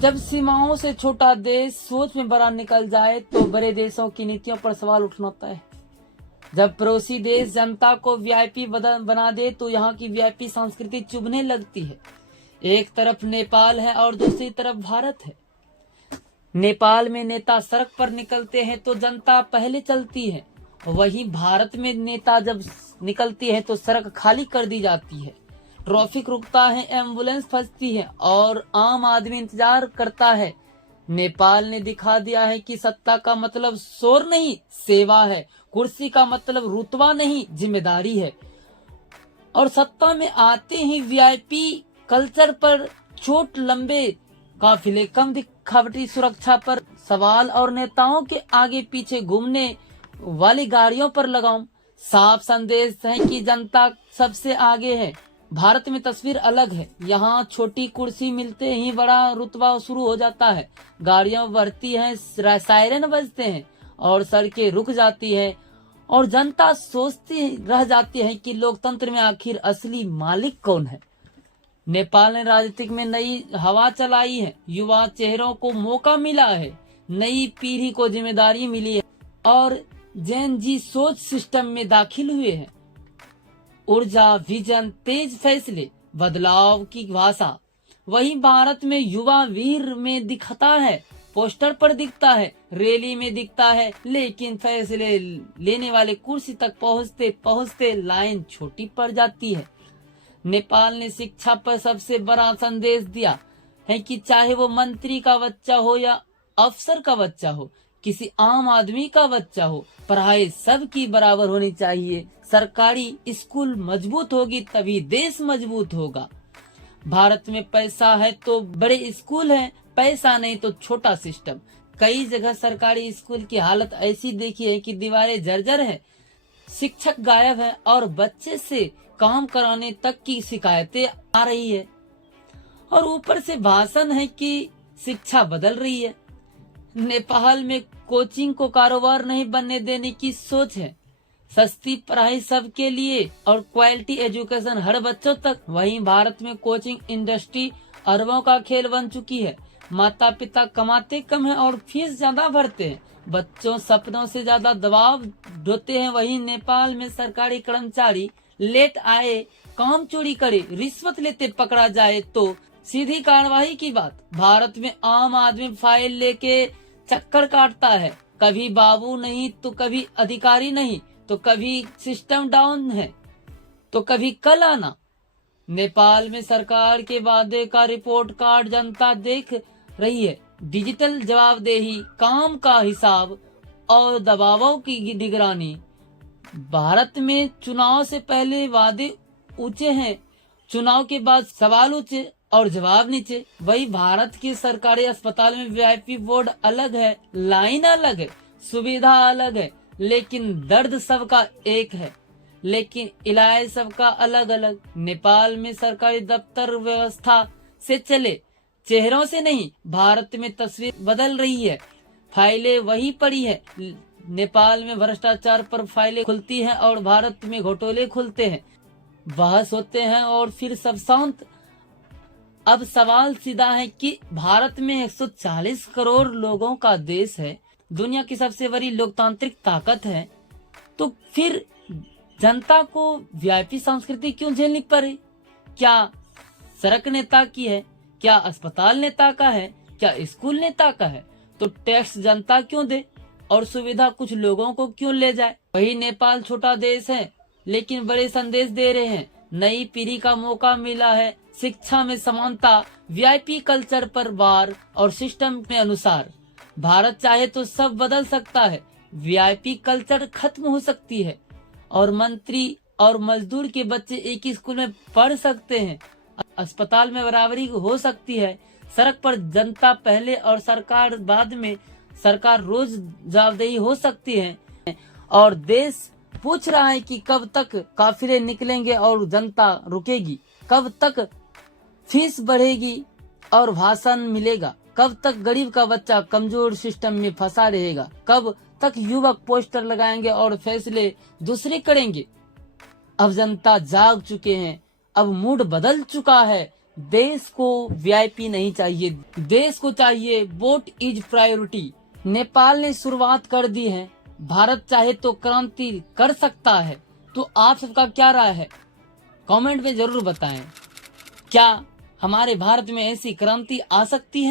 जब सीमाओं से छोटा देश सोच में बड़ा निकल जाए तो बड़े देशों की नीतियों पर सवाल उठता है। जब पड़ोसी देश जनता को वीआईपी बना दे तो यहाँ की वीआईपी संस्कृति चुभने लगती है। एक तरफ नेपाल है और दूसरी तरफ भारत है। नेपाल में नेता सड़क पर निकलते हैं तो जनता पहले चलती है, वहीं भारत में नेता जब निकलती है तो सड़क खाली कर दी जाती है। ट्रैफिक रुकता है, एम्बुलेंस फंसती है और आम आदमी इंतजार करता है। नेपाल ने दिखा दिया है कि सत्ता का मतलब शोर नहीं, सेवा है। कुर्सी का मतलब रुतबा नहीं, जिम्मेदारी है। और सत्ता में आते ही वीआईपी कल्चर पर चोट, लंबे काफिले, कम दिखावटी सुरक्षा पर सवाल और नेताओं के आगे पीछे घूमने वाली गाड़ियों पर लगाम। साफ संदेश है कि जनता सबसे आगे है। भारत में तस्वीर अलग है। यहाँ छोटी कुर्सी मिलते ही बड़ा रुतबा शुरू हो जाता है। गाड़ियां बढ़ती हैं, सायरन बजते हैं और सड़कें रुक जाती है और जनता सोचती रह जाती है कि लोकतंत्र में आखिर असली मालिक कौन है। नेपाल ने राजनीतिक में नई हवा चलाई है। युवा चेहरों को मौका मिला है, नई पीढ़ी को जिम्मेदारी मिली है और जेन जी सोच सिस्टम में दाखिल हुए हैं। ऊर्जा, विजन, तेज फैसले, बदलाव की भाषा वही भारत में युवा वीर में दिखता है, पोस्टर पर दिखता है, रैली में दिखता है, लेकिन फैसले लेने वाले कुर्सी तक पहुँचते पहुँचते लाइन छोटी पड़ जाती है। नेपाल ने शिक्षा पर सबसे बड़ा संदेश दिया है कि चाहे वो मंत्री का बच्चा हो या अफसर का बच्चा हो, किसी आम आदमी का बच्चा हो, पढ़ाई सबकी बराबर होनी चाहिए। सरकारी स्कूल मजबूत होगी तभी देश मजबूत होगा। भारत में पैसा है तो बड़े स्कूल हैं, पैसा नहीं तो छोटा सिस्टम। कई जगह सरकारी स्कूल की हालत ऐसी देखी है कि दीवारें जर्जर है, शिक्षक गायब है और बच्चे से काम कराने तक की शिकायतें आ रही है। और ऊपर से भाषण है कि शिक्षा बदल रही है। नेपाल में कोचिंग को कारोबार नहीं बनने देने की सोच है। सस्ती पढ़ाई सबके लिए और क्वालिटी एजुकेशन हर बच्चों तक। वहीं भारत में कोचिंग इंडस्ट्री अरबों का खेल बन चुकी है। माता पिता कमाते कम है और फीस ज्यादा भरते हैं। बच्चों सपनों से ज्यादा दबाव ढोते हैं। वहीं नेपाल में सरकारी कर्मचारी लेट आए, काम चोरी करे, रिश्वत लेते पकड़ा जाए तो सीधी कार्रवाई की बात। भारत में आम आदमी फाइल लेके चक्कर काटता है, कभी बाबू नहीं तो कभी अधिकारी नहीं तो कभी सिस्टम डाउन है तो कभी कल आना। नेपाल में सरकार के वादे का रिपोर्ट कार्ड जनता देख रही है। डिजिटल जवाबदेही, काम का हिसाब और दबावों की निगरानी। भारत में चुनाव से पहले वादे ऊंचे हैं, चुनाव के बाद सवाल ऊंचे और जवाब नीचे। वही भारत की सरकारी अस्पताल में वीआईपी वार्ड अलग है, लाइन अलग है, सुविधा अलग है, लेकिन दर्द सबका एक है, लेकिन इलाज सबका अलग अलग। नेपाल में सरकारी दफ्तर व्यवस्था से चले, चेहरों से नहीं। भारत में तस्वीर बदल रही है, फाइलें वही पड़ी है। नेपाल में भ्रष्टाचार पर फाइलें खुलती हैं और भारत में घोटाले खुलते हैं, बहस होते हैं और फिर सब शांत। अब सवाल सीधा है कि भारत में 140 करोड़ लोगों का देश है, दुनिया की सबसे बड़ी लोकतांत्रिक ताकत है, तो फिर जनता को वीआईपी संस्कृति क्यों झेलनी पड़े? क्या सड़क नेता की है? क्या अस्पताल नेता का है? क्या स्कूल नेता का है? तो टैक्स जनता क्यों दे और सुविधा कुछ लोगों को क्यों ले जाए? वही नेपाल छोटा देश है लेकिन बड़े संदेश दे रहे हैं। नई पीढ़ी का मौका मिला है, शिक्षा में समानता, वीआईपी कल्चर पर वार और सिस्टम में अनुसार। भारत चाहे तो सब बदल सकता है, वीआईपी कल्चर खत्म हो सकती है और मंत्री और मजदूर के बच्चे एक ही स्कूल में पढ़ सकते हैं, अस्पताल में बराबरी हो सकती है, सड़क पर जनता पहले और सरकार बाद में, सरकार रोज जवाबदेही हो सकती है। और देश पूछ रहा है कि कब तक काफिले निकलेंगे और जनता रुकेगी, कब तक फीस बढ़ेगी और भाषण मिलेगा, कब तक गरीब का बच्चा कमजोर सिस्टम में फंसा रहेगा, कब तक युवक पोस्टर लगाएंगे और फैसले दूसरे करेंगे। अब जनता जाग चुके हैं, अब मूड बदल चुका है। देश को वीआईपी नहीं चाहिए, देश को चाहिए वोट इज प्रायोरिटी। नेपाल ने शुरुआत कर दी है, भारत चाहे तो क्रांति कर सकता है। तो आप सबका क्या राय है, कमेंट में जरूर बताएं। क्या हमारे भारत में ऐसी क्रांति आ सकती है?